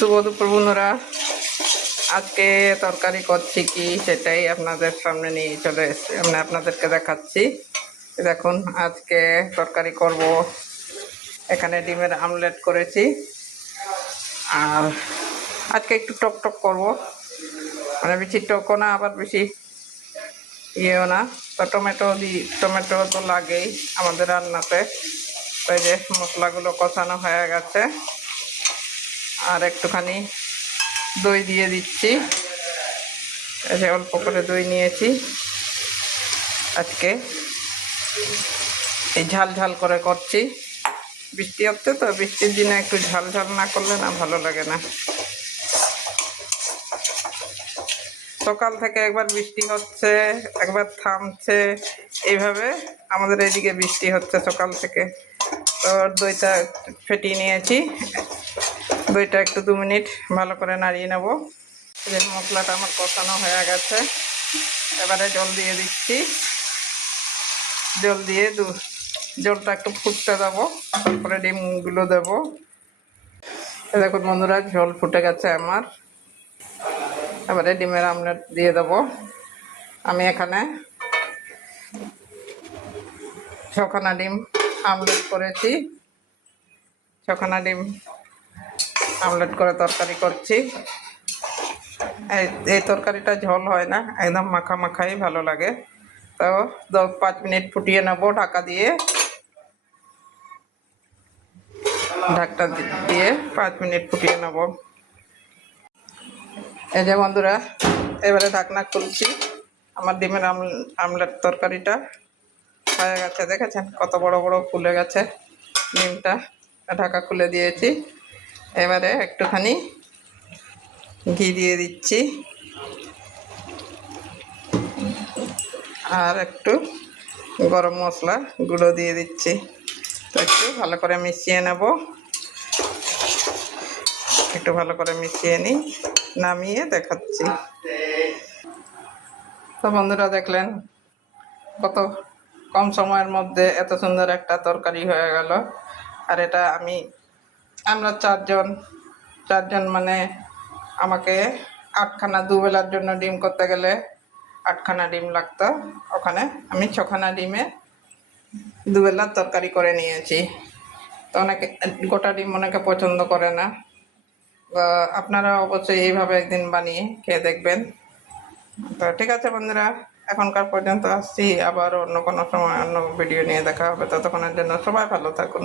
শুভ দুপুর বন্ধুরা, আজকে তরকারি করছি কি সেটাই আপনাদের সামনে নিয়ে চলে এসেছি। আমি আপনাদেরকে দেখাচ্ছি। দেখুন, আজকে তরকারি করব। এখানে ডিমের আমলেট করেছি, আর আজকে একটু টক টক করবো, মানে বেশি টকও না আবার বেশি ইয়েও না। তো টমেটো তো লাগেই আমাদের রান্নাতে। তো এই যে মশলাগুলো কষানো হয়ে গেছে, আর একটুখানি দই দিয়ে দিচ্ছি। এই যে অল্প করে দই নিয়েছি। আজকে এই ঝাল ঝাল করে করছি। বৃষ্টি হচ্ছে তো, বৃষ্টির দিনে একটু ঝাল ঝাল না করলে না ভালো লাগে না। সকাল থেকে একবার বৃষ্টি হচ্ছে, একবার থামছে, এইভাবে আমাদের এইদিকে বৃষ্টি হচ্ছে সকাল থেকে। তো দইটা ফেটিয়ে নিয়েছি। দইটা একটু 2 মিনিট ভালো করে নাড়িয়ে নেব। যে মশলাটা আমার কষানো হয়ে গেছে, এবারে জল দিয়ে দিচ্ছি। জল দিয়ে জলটা একটু ফুটতে দেবো, তারপরে ডিমগুলো দেবো। দেখুন বন্ধুরা, ঝোল ফুটে গেছে আমার। এবারে ডিমের আমলেট দিয়ে দেবো। আমি এখানে 6খানা ডিম আমলেট করেছি। 6খানা ডিম আমলেট করে তরকারি করছি। এই তরকারিটা ঝোল হয় না, একদম মাখা মাখাই ভালো লাগে। তো 5 মিনিট ফুটিয়ে নেবো ঢাকা দিয়ে। ঢাকটা দিয়ে 5 মিনিট ফুটিয়ে নেব। এই যে বন্ধুরা, এবারে ঢাকনা খুলছি। আমার ডিমের আমলেট তরকারিটা হয়ে গেছে। দেখেছেন কত বড় বড় ফুলে গেছে ডিমটা। ঢাকা খুলে দিয়েছি। এবারে একটুখানি ঘি দিয়ে দিচ্ছি, আর একটু গরম মশলা গুঁড়ো দিয়ে দিচ্ছি। তো একটু ভালো করে মিশিয়ে নেব। একটু ভালো করে মিশিয়ে নিই, নামিয়ে দেখাচ্ছি। তো বন্ধুরা, দেখলেন কত কম সময়ের মধ্যে এত সুন্দর একটা তরকারি হয়ে গেল। আর এটা আমরা চারজন মানে আমাকে 8খানা, দুবেলার জন্য ডিম করতে গেলে 8খানা ডিম লাগতো। ওখানে আমি 6খানা ডিমে দুবেলার তরকারি করে নিয়েছি। তো অনেকে গোটা ডিম অনেকে পছন্দ করে না। আপনারা অবশ্যই এইভাবে একদিন বানিয়ে খেয়ে দেখবেন। তো ঠিক আছে বন্ধুরা, এখনকার পর্যন্ত আসছি। আবার অন্য কোনো সময় অন্য ভিডিও নিয়ে দেখা হবে। ততক্ষণের জন্য সবাই ভালো থাকুন।